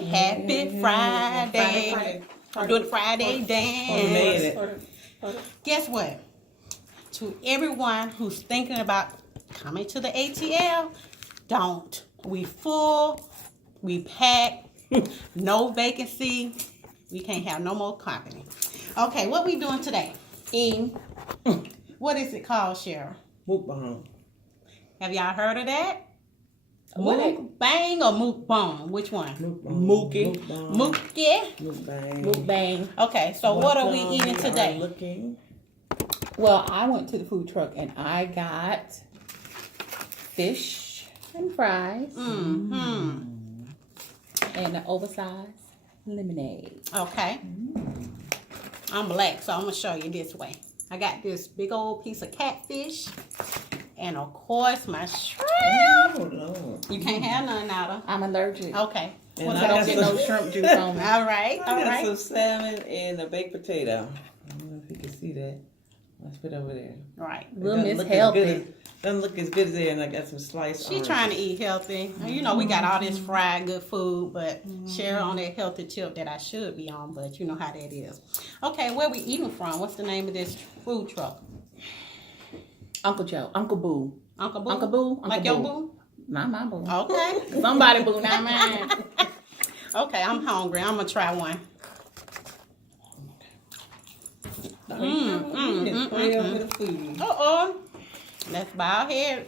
Friday. Happy Friday. I'm doing the Friday dance. Guess what? To everyone who's thinking about coming to the ATL, don't. We full. We packed. No vacancy. We can't have no more company. Okay, what we doing today? Eating. What is it called, Cheryl? Mukbang. Have y'all heard of that? What? Mukbang or mukbang? Which one? Mookie. Mookie. Mukbang. Okay, so what are we eating today? Well, I went to the food truck and I got fish and fries Mm-hmm. and an oversized lemonade. Okay. I'm black, so I'm going to show you this way. I got this big old piece of catfish. And, of course, my shrimp. Oh, Lord. You can't have none out of. I'm allergic. Okay. And What's I up? Don't got get no shrimp juice on me. All right. I All got right. some salmon and a baked potato. I don't know if you can see that. Let's put it over there. Right. Little Miss Doesn't Healthy. look as good as there, and I got some sliced She orange. trying to eat healthy. You know, we got all this fried good food, but Cheryl on that healthy tip that I should be on, but you know how that is. Okay, where we eating from? What's the name of this food truck? Uncle Joe. Uncle Boo. Uncle Boo? Uncle Boo. Like your boo? Not my boo. Okay. Somebody boo, not mine. Okay, I'm hungry. I'm going to try one. Uh-oh. Let's bow our head.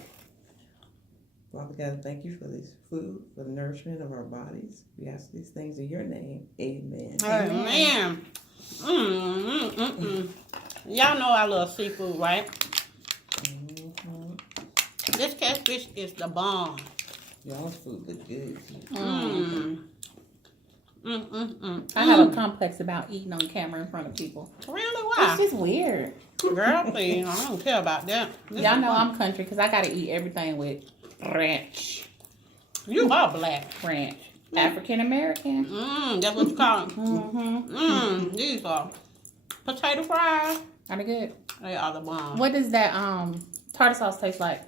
Father God, thank you for this food, for the nourishment of our bodies. We ask these things in your name. Amen. Amen. Y'all know I love seafood, right? This catfish is the bomb. Y'all's food look good. I have a complex about eating on camera in front of people. Really? It's Why? just weird. Girl, please. I don't care about that. Y'all know I'm country because I got to eat everything with ranch. You are black. Ranch. African American. That's what you call them. These are potato fries. Are they good? They are the bomb. What does that tartar sauce taste like?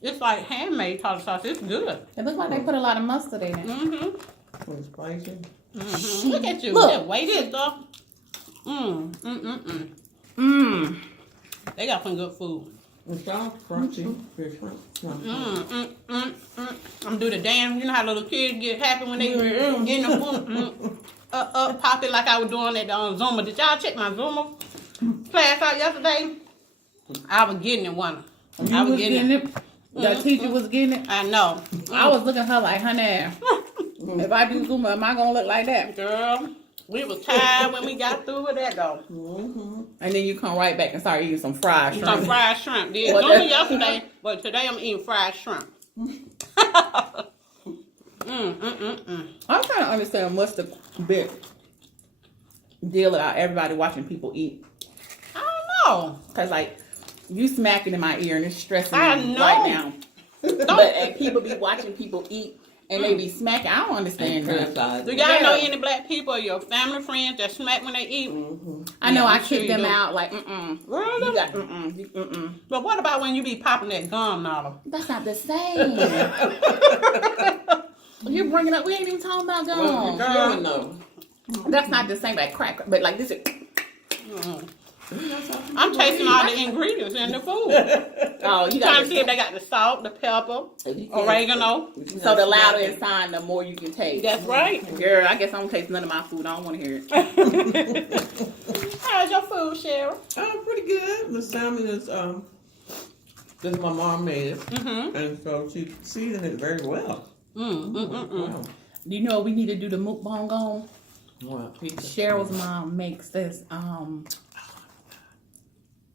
It's like handmade tartar sauce. It's good. It looks like they put a lot of mustard in it. It's spicy. Look at you. Look. Just wait it though. They got some good food. It's all crunchy. Fish I'm do the dance. You know how little kids get happy when they get in the food. Pop it like I was doing at Zumba. Did y'all check my Zumba class out yesterday? I was getting it one. I was getting it. The teacher was getting it. I know. I was looking at her like, honey, if I do Zumba, am I gonna look like that? Girl, we was tired when we got through with that though. And then you come right back and start eating some fried shrimp. Some fried shrimp. Did What Zumba the- yesterday, but today I'm eating fried shrimp. I'm trying to understand what's the big deal about everybody watching people eat. I don't know. Cause like you smacking in my ear and it's stressing I me know. right now. But and people be watching people eat and they be smacking. I don't understand that. Do y'all know any black people or your family friends that smack when they eat? I know Yeah, I I'm sure kick you them do. out like Really? You got But what about when you be popping that gum, Nala? That's not the same. You're bringing up. We ain't even talking about gum. Girl, no. That's not the same. Like crack, but like this is. I'm tasting all the ingredients in the food. Oh, you Trying got to see if they got the salt, the pepper, If you can't- oregano. So the louder it sound, the more you can taste. That's right. Girl, I guess I don't taste none of my food. I don't want to hear it. How's your food, Cheryl? Oh, pretty good. The salmon is just my mom made it, and so she seasoned it very well. Wow. You know what we need to do the mukbang on? Wow, pizza. Cheryl's mom makes this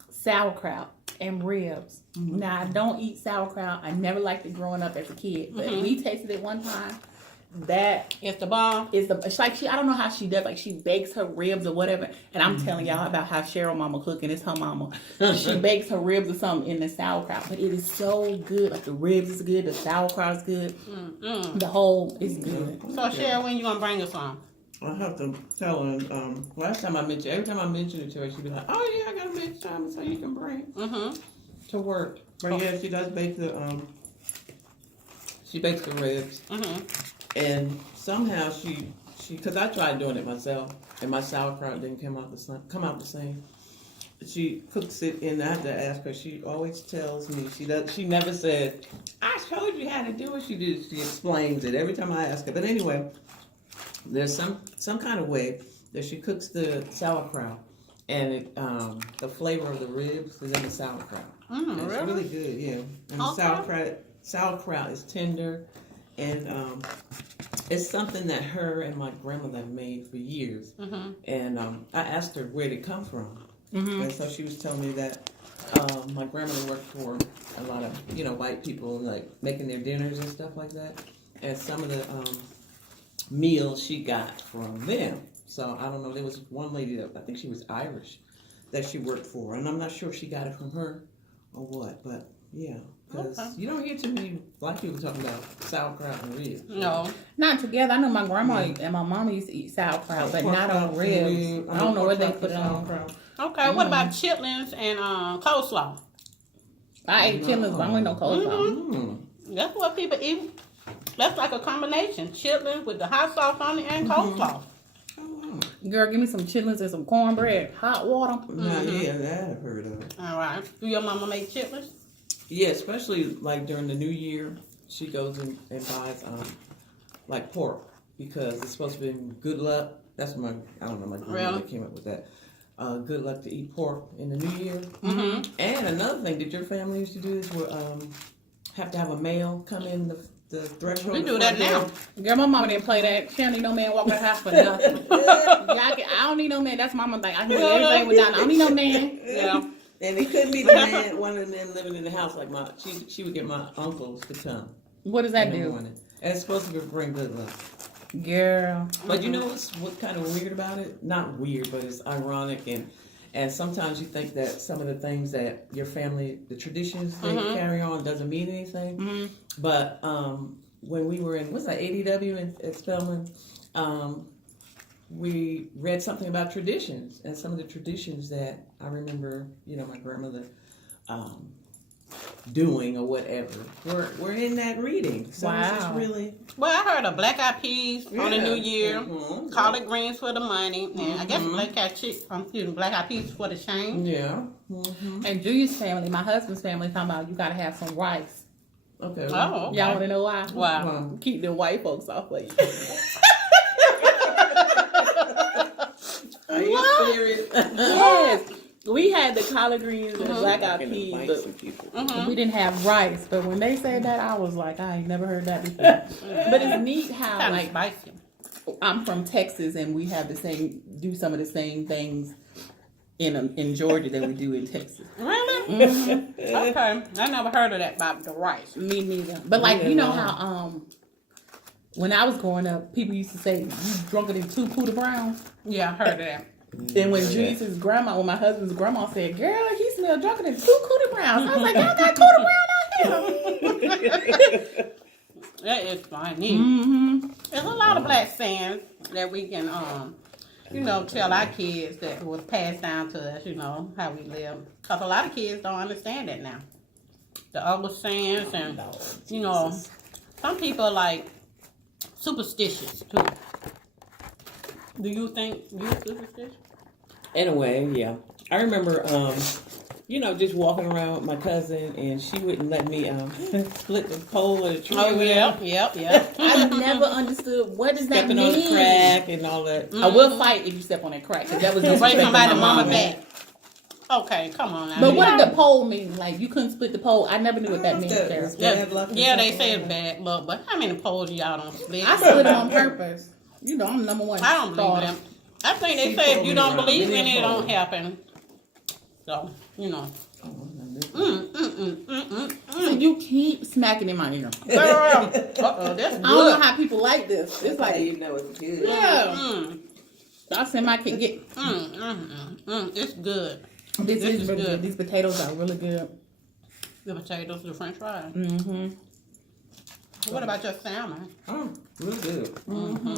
sauerkraut and ribs. Now I don't eat sauerkraut. I never liked it growing up as a kid, but we tasted it one time. That It's the bomb. is the. It's like I don't know how she does. Like she bakes her ribs or whatever. And I'm telling y'all about how Cheryl mama cooking. It's her mama. She bakes her ribs or something in the sauerkraut, but it is so good. Like the ribs is good, the sauerkraut is good, the whole is good. So, Cheryl, when you gonna bring us some? I have to tell her. Last time I mentioned, every time I mention it to her, she'd be like, "Oh yeah, I gotta make salmon so you can bring to work." But yeah, she does bake the. She bakes the ribs. And somehow she, because I tried doing it myself, and my sauerkraut didn't come out the same. She cooks it, and I had to ask her. She always tells me she never said, "I showed you how to do it." She explains it every time I ask her. But anyway, there's some kind of way that she cooks the sauerkraut, and the flavor of the ribs is in the sauerkraut. It's really good, yeah. And the sauerkraut is tender, and it's something that her and my grandmother have made for years. And I asked her where it come from. And so she was telling me that my grandmother worked for a lot of, white people, like making their dinners and stuff like that. And some of the meals she got from them. So I don't know, there was one lady that, I think she was Irish, that she worked for. And I'm not sure if she got it from her or what, but yeah. Because you don't hear too many black people talking about sauerkraut and ribs. No, not together. I know my grandma and my mama used to eat sauerkraut, but not on ribs. I don't know where they put it on. Okay, what about chitlins and coleslaw? I ate chitlins, but I don't eat no coleslaw. That's what people eat. That's like a combination. Chitlins with the hot sauce on it and coleslaw. Girl, give me some chitlins and some cornbread, hot water. Yeah, that I've heard of. All right. Do your mama make chitlins? Yeah, especially like during the New Year, she goes and buys like pork because it's supposed to be good luck. That's my grandmother came up with that. Good luck to eat pork in the New Year. And another thing, did your family used to do this? Where have to have a male come in the threshold? We do that now. Girl, my mama didn't play that. She don't need no man walking her house for nothing. I don't need no man. That's my mama thing. I can do everything without. I don't need no man. Yeah. And it couldn't be the man, one of them living in the house like she would get my uncles to come. What does that do? And it's supposed to bring good luck. Girl. But you know what's kind of weird about it? Not weird, but it's ironic and sometimes you think that some of the things that your family, the traditions they carry on doesn't mean anything. But when we were in, what's that, ADW at Spelman, we read something about traditions, and some of the traditions that I remember, my grandmother doing or whatever were in that reading. So it's just really... Well, I heard of black eyed peas on the New Year, collard greens for the money, and I guess black eyed peas for the shame. Yeah. And Julia's family, my husband's family, talking about you gotta have some rice. Okay. Oh, okay. Y'all wanna know why? Wow. Keep the white folks off of you. Are you serious? Yes. We had the collard greens and black eyed peas, but we didn't have rice. But when they said that, I was like, I ain't never heard that before. But it's neat how, like, spicy. I'm from Texas and we have do some of the same things in Georgia that we do in Texas. Really? Okay. I never heard of that about the rice. Me neither. But like, you know how when I was growing up, people used to say, you drunker than 2 Poodle Browns? Yeah, I heard of that. And when Julius's grandma, when my husband's grandma said, girl, he smelled drunker than 2 Cootie Browns. I was like, y'all got Cootie Brown out here. That is funny. There's a lot of black sayings that we can, tell our kids that was passed down to us, how we live. Because a lot of kids don't understand that now. The other sayings and, some people are like superstitious too. Do you think you're superstitious? In a way, yeah. I remember, just walking around with my cousin, and she wouldn't let me split the pole of the tree. Oh, yeah. Yep. I never understood, what does that mean? Stepping on the crack and all that. I will fight if you step on that crack, because that was just break somebody's mama back. Okay, come on now. But what did the pole mean? Like, you couldn't split the pole? I never knew what that meant. Yeah, they say it's bad luck, but how many poles y'all don't split? I split it on purpose. I'm number one. I don't believe them. I think they say if you don't believe in it, it don't happen. So, So you keep smacking in my ear. Girl, that's good. I don't know how people like this. It's like, it's good. Yeah. I said my kid get. It's good. This is really good. These potatoes are really good. The potatoes, the French fries. What about your salmon? Oh, really good.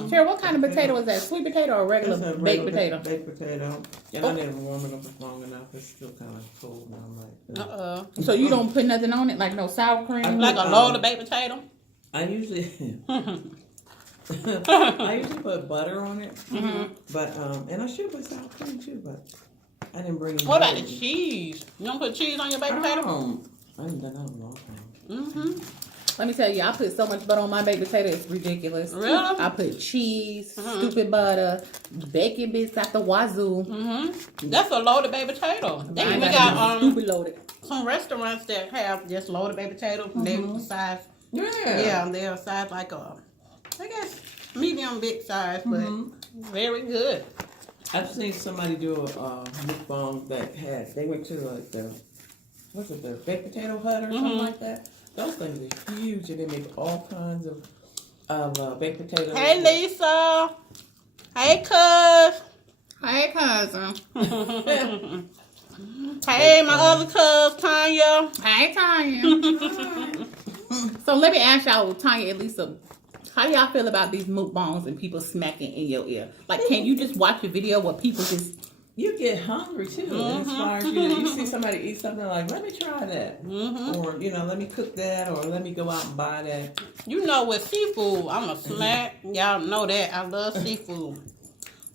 Sure, what kind of potato is that? Sweet potato or regular baked potato? Baked potato. And I didn't warm it up long enough. It's still kind of cold now. I'm like, So you don't put nothing on it, like no sour cream? Like a load of baked potato? I usually, I usually put butter on it, Mm-hmm. but and I should put sour cream too, but I didn't bring any. What about the butter. cheese? You don't put cheese on your baked potato? I haven't done that in a long time. Mm-hmm. Let me tell you, I put so much butter on my baked potato, it's ridiculous. Really? I put cheese, stupid butter, bacon bits at the wazoo. Mm-hmm. That's a loaded baked potato. They Mine even gotta got be stupid loaded. some restaurants that have just loaded baked potatoes. They're the size. Yeah, they're size like a, I guess, medium big size, but very good. I've seen somebody do a mukbang that they went to like the baked potato hut or something like that. Those things are huge, and they make all kinds of baked potatoes. Hey, Lisa. Hey, cuz. Hey, cousin. Hey, my other cuz, Tanya. Hey, Tanya. So let me ask y'all, Tanya and Lisa, how do y'all feel about these mukbangs and people smacking in your ear? Like, can you just watch a video where people just... You get hungry too. It inspires you. You see somebody eat something like, let me try that. Or, let me cook that, or let me go out and buy that. You know, with seafood, I'm a smack. Y'all know that. I love seafood.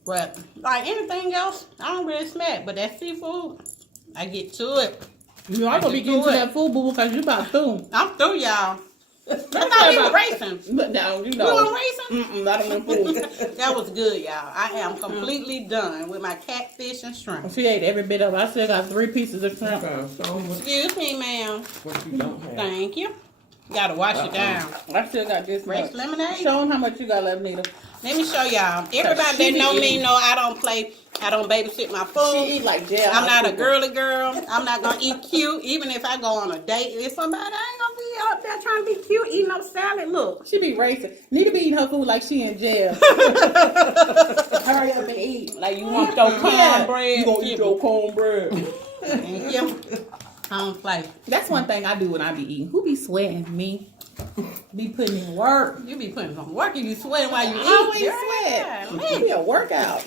But, like anything else, I don't really smack. But that seafood, I get to it. You know, I'm going to be getting to that food, boo, because you about through. I'm through, y'all. That's not even racing. But now, you You know. want racing? Not on them food. That was good, y'all. I am completely done with my catfish and shrimp. She ate every bit of it. I still got 3 pieces of shrimp. Excuse me, ma'am. What you don't have. Thank you. Gotta wash it down. I still got this Fresh much. lemonade. Show them how much you got left, Nita. Let me show y'all. Everybody She that know be me eating. know I don't play. I don't babysit my She food. eat like jail. I'm not a girly girl. I'm not gonna eat cute. Even if I go on a date with somebody, I ain't gonna be out there trying to be cute eating no salad. Look. She be racing. Nita be eating her food like she in jail. Hurry up and eat. Like you want your cornbread. You gonna eat your cornbread. Thank you. I don't play. That's one thing I do when I be eating. Who be sweating? Me. Be putting in work. You be putting some work and you sweating while you eat. Always Girl, sweat. It be a workout.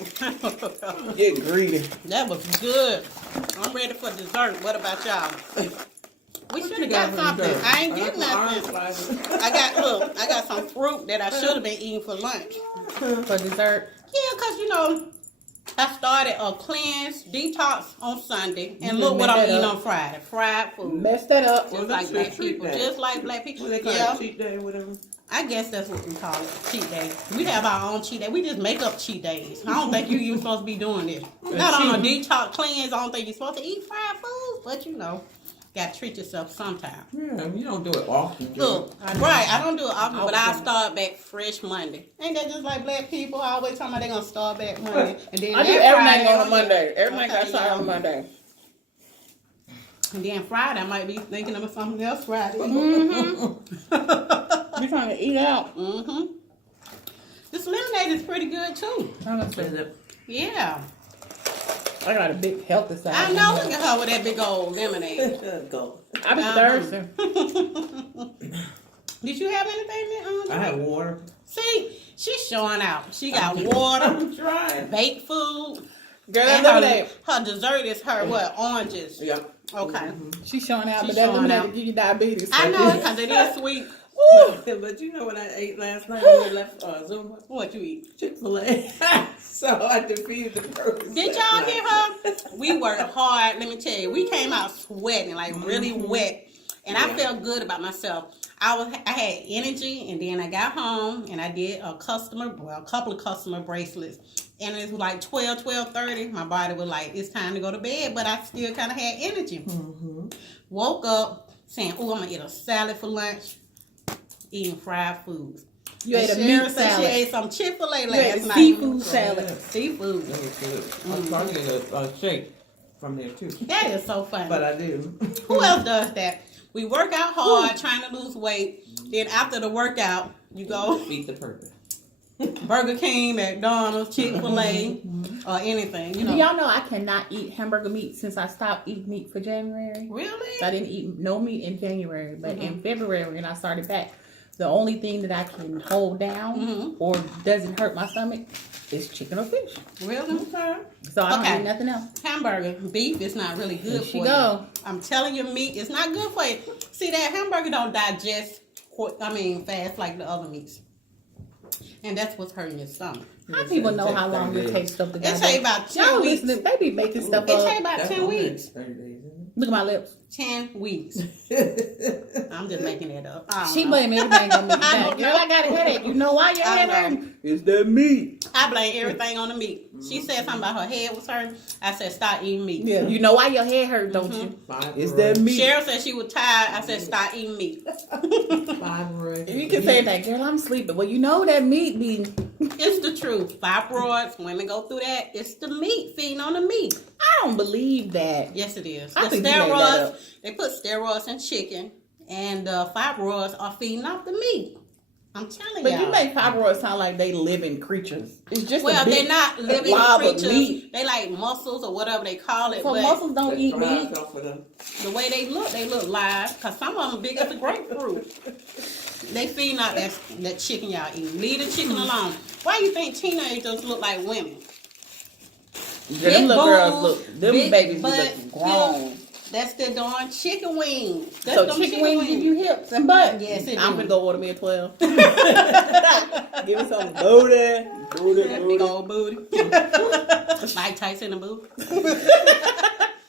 Get greedy. That was good. I'm ready for dessert. What about y'all? We should have got something. I ain't getting nothing. I got some fruit that I should have been eating for lunch. For dessert. Yeah, because, I started a cleanse detox on Sunday. And look what I'm eating on Friday. Fried food. Mess that up. Just like black people. Just like black people. What they call it, cheat day or whatever? I guess that's what we call it, cheat day. We have our own cheat day. We just make up cheat days. I don't think you even supposed to be doing this. Not on a detox cleanse. I don't think you're supposed to eat fried food. But, got to treat yourself sometime. Yeah, you don't do it often. Look, right, I don't do it often, but I start back fresh Monday. Ain't that just like black people? I always talking about they gonna start back Monday. And then I do everything on a Monday. Everything got started on Monday. And then Friday, I might be thinking of something else Friday. We trying to eat out. This lemonade is pretty good too. Is it? Yeah. I got a big healthy side. I know, look at her with that big old lemonade. Go. I be thirsty. Did you have anything? I have water. See, she's showing out. She got water, I'm trying. baked food. Girl, And that lemonade. her dessert is her what? Oranges. Yeah. Okay. She's showing out, She's but that showing lemonade out. will give you diabetes. I know it because it is sweet. But you know what I ate last night when we left Zumba? What you eat? Chick-fil-A. So I defeated the purpose. Did y'all hear her? We worked hard. Let me tell you, we came out sweating, like really wet, and I felt good about myself. I had energy, and then I got home and I did a couple of customer bracelets, and it was like 12:30. My body was like, it's time to go to bed, but I still kind of had energy. Woke up saying, "Oh, I'm gonna eat a salad for lunch." Eating fried foods. You ate a Cheryl meat said salad. she ate some Chick-fil-A You ate last a night. seafood salad. Seafood. That was good. I'm trying to get a shake from there too. That is so funny. But I do. Who else does that? We work out hard trying to lose weight. Then after the workout, you go Beat the purpose. Burger King, McDonald's, Chick-fil-A, or anything. Do y'all know I cannot eat hamburger meat since I stopped eating meat for January? Really? I didn't eat no meat in January, but in February when I started back, the only thing that I can hold down or doesn't hurt my stomach is chicken or fish. Really? So I don't eat nothing else. Hamburger. Beef is not really good There for she you. go. I'm telling you, meat is not good for you. See, that hamburger don't digest, fast like the other meats. And that's what's hurting your stomach. How people know how long it takes stuff to It digest? take about 10 Y'all weeks. listening, they be making stuff It take up. about 10 weeks. 30 days, isn't Look at my lips. 10 weeks. it? I'm just making it up. I don't She know. blame everything on me. I don't Girl, know. I got a headache. You know why your I head know. hurting? It's that meat. I blame everything on the meat. She said something about her head was hurting. I said, stop eating meat. Yeah. You know why your head hurt, don't you? It's that meat. Cheryl said she was tired. I said, stop eating meat. Fibroid. You can say that, girl, I'm sleeping. Well, you know that meat be... It's the truth. Fibroids, women go through that. It's the meat, feeding on the meat. I don't believe that. Yes, it is. I The think you made that steroids, up. they put steroids in chicken, and fibroids are feeding off the meat. I'm telling But y'all. you make fibroids sound like they living creatures. It's just Well, a big they're not living blob of creatures. meat. They like muscles or whatever they call it. So but muscles don't eat meat. the way they look live. Because some of them big as a grapefruit. They feeding out that chicken y'all eat. Leave the chicken alone. Why you think teenagers look like women? Them Big little girls boobs, look, them big babies be butt, looking grown. That's the darn chicken wings. That's So them chicken wings give you hips and butt. Yes, it I'm do. gonna go order me a 12. Give me some booty. Big old booty. Mike Tyson and booty.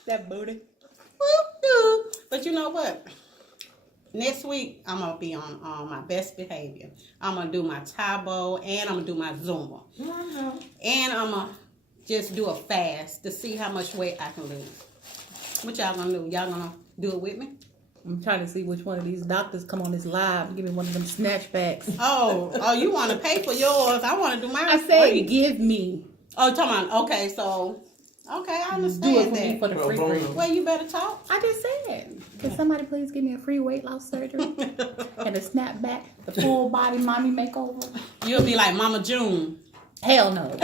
That booty. But you know what? Next week, I'm going to be on my best behavior. I'm going to do my Taebo and I'm going to do my Zumba. And I'm going to just do a fast to see how much weight I can lose. What y'all going to do? Y'all going to do it with me? I'm trying to see which one of these doctors come on this live and give me one of them snatchbacks. Oh, you want to pay for yours. I want to do mine. I said, give me. Oh, you're talking about, okay, so, okay, I understand Do it for that. me for the free. Well, you better talk. I just said, can somebody please give me a free weight loss surgery and a snapback, the full body mommy makeover? You'll be like Mama June. Hell no.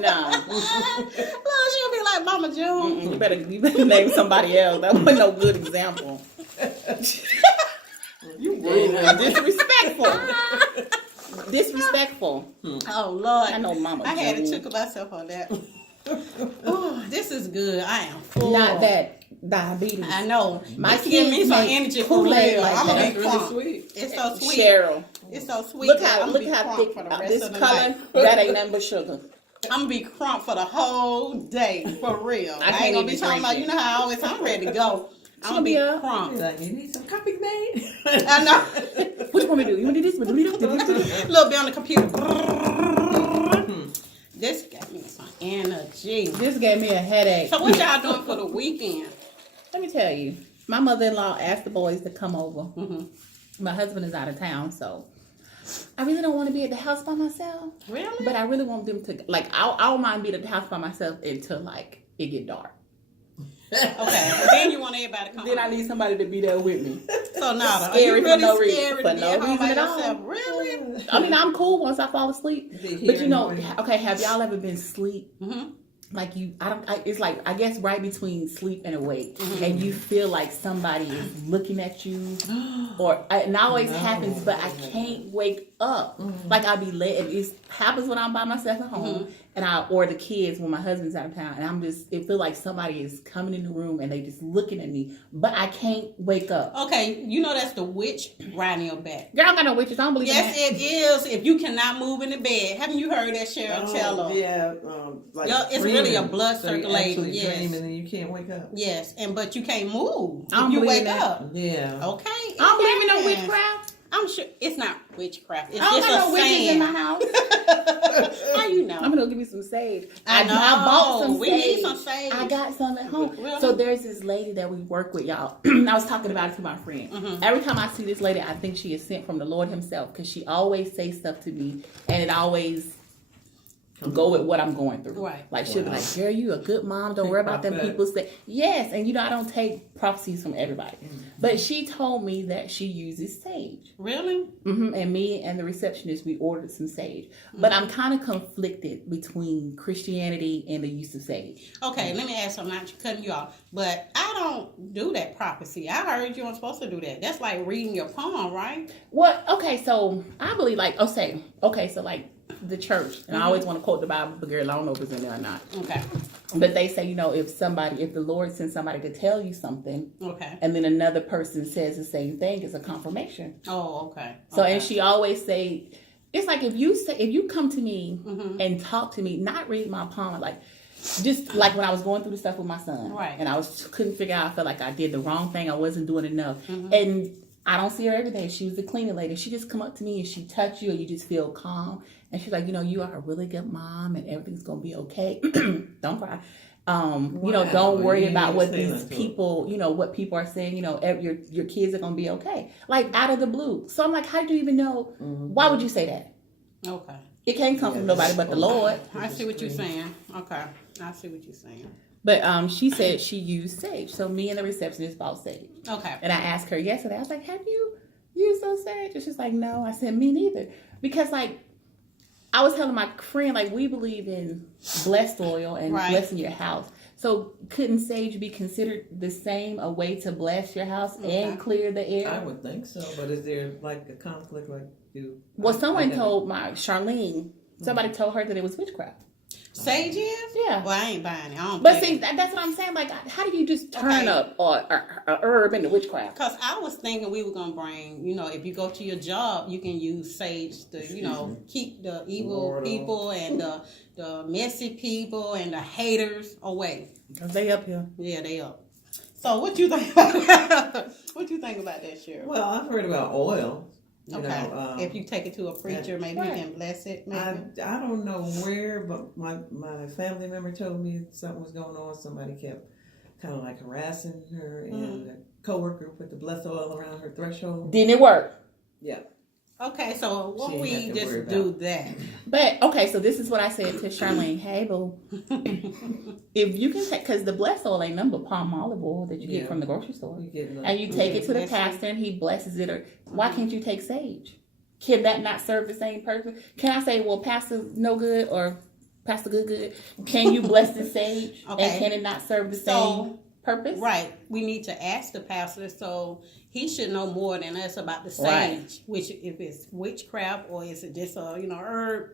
No. No, she'll be like Mama June. You better name somebody else. That wasn't no good example. You rude. Disrespectful. Oh, Lord. I know Mama I had to June. tickle myself on that. Oh, this is good. I am full. Not that diabetes. I know. My This give me kids some make energy for Kool-Aid real. like I'm that. gonna be That's really crunk. sweet. It's so sweet. Cheryl. It's so sweet. Look that how I'm look gonna be how crunk thick for the rest this of the color. night. That ain't nothing but sugar. I'm gonna be crunk for the whole day, for real. I can't ain't gonna be even talking drink about, it. you know how I always, I'm ready to go. I'm gonna be Yeah. crunk. Like, you need some coffee made? I know. Which one we do? You want to do this? A little bit on the computer. This got me some energy. This gave me a headache. So what y'all doing for the weekend? Let me tell you. My mother-in-law asked the boys to come over. Mm-hmm. My husband is out of town, so I really don't want to be at the house by myself. Really? But I really want them to, like, I don't mind being at the house by myself until, like, it get dark. Okay. And then you want everybody to come. Then I need somebody to be there with me. So Nada, are Scary you for really no reason. scary For to be no at home by reason at all. yourself? Really? I mean, I'm cool once I fall asleep. But you know, okay, have y'all ever been asleep? Mm-hmm. Like it's like, I guess right between sleep and awake. And you feel like somebody is looking at you. And it always happens, but I can't wake up. Like I'll be late. It happens when I'm by myself at home. Or the kids when my husband's out of town. And it feels like somebody is coming in the room and they just looking at me. But I can't wake up. Okay, you know that's the witch riding your back. Girl, I don't got no witches. I don't believe in Yes, that. it is. If you cannot move in the bed, haven't you heard that Cheryl tell her? Yeah, like It's dreaming. really a blood So you circulating. actually Yes. dream and then you can't wake up. Yes, but you can't move I don't if you believe wake that. up. Yeah. Okay. I don't believe in no happens. witchcraft. I'm sure it's not witchcraft. It's I don't just got a no witches saying. in my house. How you know? I'm gonna go give me some sage. I know. I bought some We sage. need some sage. I got some at home. Really? So there's this lady that we work with, y'all. I was talking about it to my friend. Every time I see this lady, I think she is sent from the Lord himself because she always says stuff to me and it always go with what I'm going through. Right. Like she'll be like, girl, you a good mom. Don't worry about them people say yes. And you know, I don't take prophecies from everybody. But she told me that she uses sage. Really? And me and the receptionist, we ordered some sage. But I'm kind of conflicted between Christianity and the use of sage. Okay, let me ask something. Not cutting you off, but I don't do that prophecy. I heard you weren't supposed to do that. That's like reading your palm, right? What? Okay, so I believe like, so like the church, and I always want to quote the Bible, but girl, I don't know if it's in there or not. Okay. But they say, you know, if the Lord sends somebody to tell you something, Okay. and then another person says the same thing, it's a confirmation. Oh, okay. So, okay. and she always say, it's like if you come to me Mhm. and talk to me, not read my palm, like just like when I was going through the stuff with my son, Right. and couldn't figure out, I felt like I did the wrong thing, I wasn't doing enough, Mhm. and I don't see her every day. She was the cleaning lady. She just come up to me and she touch you, and you just feel calm. And she's like, you are a really good mom, and everything's gonna be okay. Don't cry. Don't worry You about need what to say these that to people, what people are saying. Your kids are gonna be okay. Like out of the blue. So I'm like, how did you even know? Mhm. Why would you say that? Okay. It can't come from nobody but the Lord. I see what you're saying. Okay. I see what you're saying. But she said she used sage. So me and the receptionist bought sage. Okay. And I asked her yesterday, I was like, have you used those sage? And she's like, no. I said, me neither. Because like, I was telling my friend, like, we believe in blessed oil and Right. blessing your house. So couldn't sage be considered the same, a way to bless your house and clear the air? I would think so, but is there like a conflict like you? Well, someone told Charlene, somebody told her that it was witchcraft. Sage is? Yeah. Well, I ain't buying it. I don't But see, that's what I'm saying. Like, how do you just turn Okay. a herb into witchcraft? Because I was thinking we were going to bring, if you go to your job, you can use sage to, keep the evil Lord, people and the messy people and the haters away. Because they up here. Yeah, they up. So what you think about that? What you think about that, Cheryl? Well, I've heard about oil. Okay. If you take it to a preacher, maybe he can bless it. Maybe. I don't know where, but my family member told me something was going on. Somebody kept kind of like harassing her, and a coworker put the blessed oil around her threshold. Didn't it work? Yeah. Okay, so what She we ain't have to worry just do about. that? But, okay, so this is what I said to Charlene. Hey, boo. If you can take, because the blessed oil ain't nothing but palm olive oil that you get from the grocery store. And you take it to the pastor and he blesses it. Or why can't you take sage? Can that not serve the same purpose? Can I say, well, Pastor no good or Pastor good? Can you bless the sage? Okay. And can it not serve the same purpose? Right. We need to ask the pastor, so he should know more than us about the sage, Right. which if it's witchcraft or is it just a herb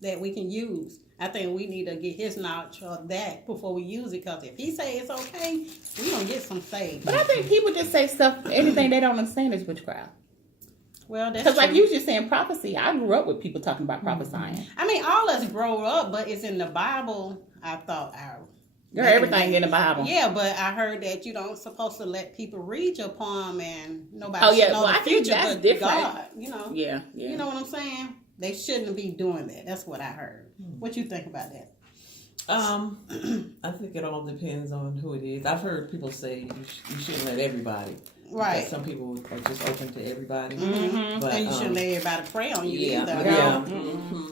that we can use. I think we need to get his knowledge of that before we use it, because if he say it's okay, we gonna get some sage. But I think people just say stuff, anything they don't understand is witchcraft. Well, that's Because like true. you was just saying prophecy. I grew up with people talking about prophesying. I mean, all us grow up, but it's in the Bible. I thought Girl, everything in the Bible. Yeah, but I heard that you don't supposed to let people read your palm and nobody Oh, yeah. should know Well, the I think future that's but different. God, Yeah. You know what I'm saying? They shouldn't be doing that. That's what I heard. What you think about that? I think it all depends on who it is. I've heard people say you shouldn't let everybody. Right. Because some people are just open to everybody. Mm-hmm. But, and you shouldn't let everybody pray on you either. Yeah. Mm-hmm.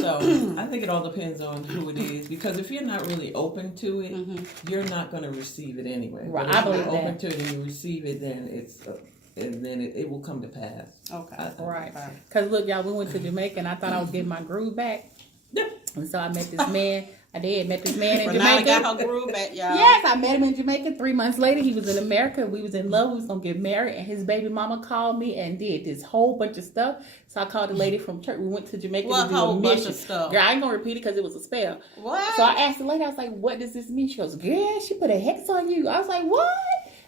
So I think it all depends on who it is, because if you're not really open to it, you're not going to receive it anyway. Right, But I if believe you're that. open to it and you receive it, then it will come to pass. Okay. Right. Because look, y'all, we went to Jamaica and I thought I was getting my groove back. And so I met this man. I met this man in Renata Jamaica. got her groove back, y'all. Yes, I met him in Jamaica. 3 months later, he was in America. We was in love. We was going to get married. And his baby mama called me and did this whole bunch of stuff. So I called the lady from church. We went to Jamaica What to do whole a bunch mission. of stuff? Girl, I ain't going to repeat it because it was a spell. What? So I asked the lady, I was like, what does this mean? She goes, girl, she put a hex on you. I was like, what?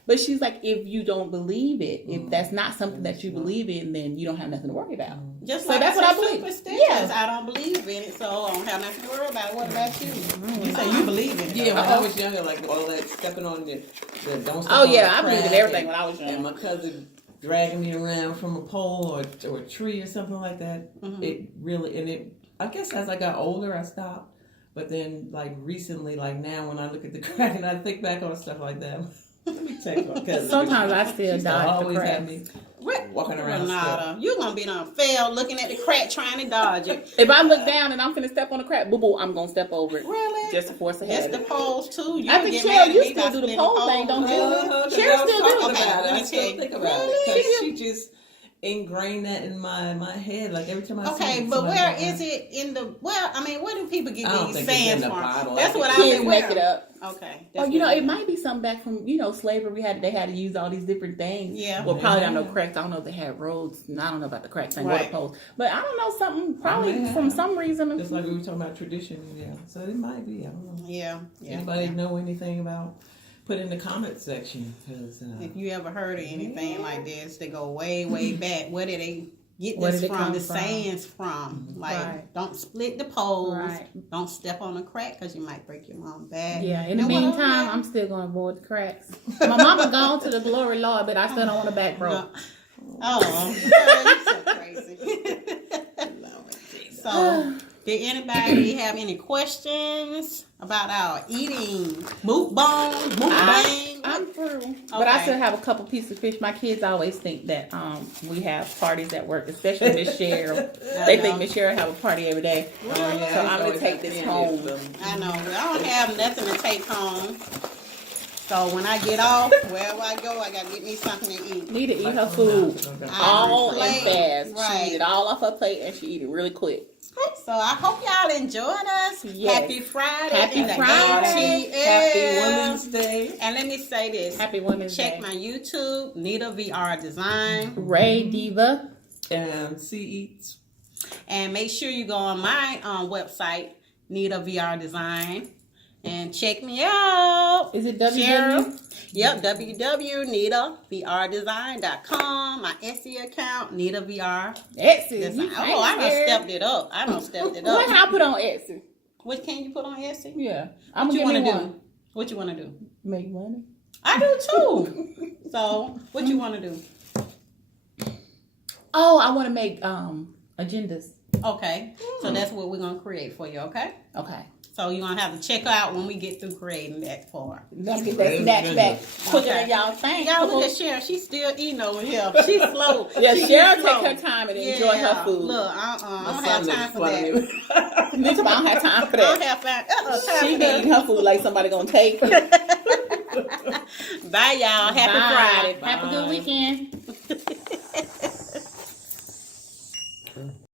But she's like, if you don't believe it, if that's not something that you believe in, then you don't have nothing to worry about. Just So like that's what I believe. superstitious. Yeah. I don't believe in it, so I don't have nothing to worry about. What about you? You say you believe in it. Yeah, though. when I was younger, like all that stepping on the don't step Oh, on yeah, the I believed in crack everything and- when I was young. And my cousin dragging me around from a pole or a tree or something like that. It really, I guess as I got older, I stopped. But then, like recently, like now, when I look at the crack and I think back on stuff like that, let me text my cousin. Sometimes I still She used to dodge the always have cracks. me What? walking around. Renata, you're gonna be done fail looking at the crack trying to dodge it. If I look down and I'm finna step on the crack, boo boo, I'm gonna step over it. Really? Just to force a That's habit. the poles too. You I would think get mad Cheryl, at you me still by do the splitting pole poles. thing, don't you? Cheryl Cheryl still do. Okay, let me I still tell you. think about it. Really? 'Cause she just ingrained that in my head. Like every time I see Okay, it, but somebody where like is that. it in the? Well, I mean, where do people get I don't these think it's in sayings the from? Bible. That's what I Kids think. make it up. Okay. Oh, you know, it might be something back from, slavery. They had to use all these different things. Yeah. Well, probably Yeah. not no cracks. I don't know if they had roads. I don't know about the crack thing, Right. water poles. But I don't know, something probably Yeah. from some reason. Just like we were talking about tradition, yeah. So it might be. I don't know. Yeah. Anybody know anything about? Put in the comment section, because If you ever heard of anything like this, they go way, way back. Where did they get Where this did it from, come the from? sayings from. Like, Right. don't split the poles. Right. Don't step on a crack because you might break your mom's back. Yeah, in the And what else, meantime, man? I'm still going to avoid the cracks. My mama gone to the glory Lord, but I still don't want a back broke. No. Oh, girl, you so crazy. So, did anybody have any questions about our eating mukbang? I'm through. But I still have a couple pieces of fish. My kids always think that we have parties at work, especially Miss Cheryl. They think Miss Cheryl have a party every day. Oh, yeah, So it's I'm going to always take this at the home. end, so. I know. I don't have nothing to take home. So when I get off, wherever I go, I gotta get me something to eat. Need to eat her food all and fast. Right. She eat it all off her plate and she eat it really quick. So I hope y'all enjoyed us. Yes. Happy Friday. Happy in the Friday. ATL. Happy Women's Day. And let me say this. Happy Women's Check Day. my YouTube, Nita VR Design. Rayediva. And She Eats. And make sure you go on my website, Nita VR Design. And check me out. Is it Cheryl. www? Yep, www.nitavrdesign.com. My Etsy account, Nita VR Etsy. Design. Oh, I done stepped it up. What I put on Etsy? What can you put on Etsy? Yeah. I'm What you going want to to do? What you want to do? Make money. I do too. So, what you want to do? Oh, I want to make agendas. Okay. So that's what we're gonna create for you. Okay. Okay. So you're gonna have to check out when we get through creating that part. Let's get that snack back quicker than y'all think. Y'all look at Cheryl. She's still eating over here. She's slow. Yeah, She Cheryl is slow. take her time and enjoy her food. Look, I don't have time for that. Nita, I don't have time for I don't that. have time She for be eating her food like somebody gonna take. that. Bye, y'all. Happy Bye. Friday. Have a good weekend.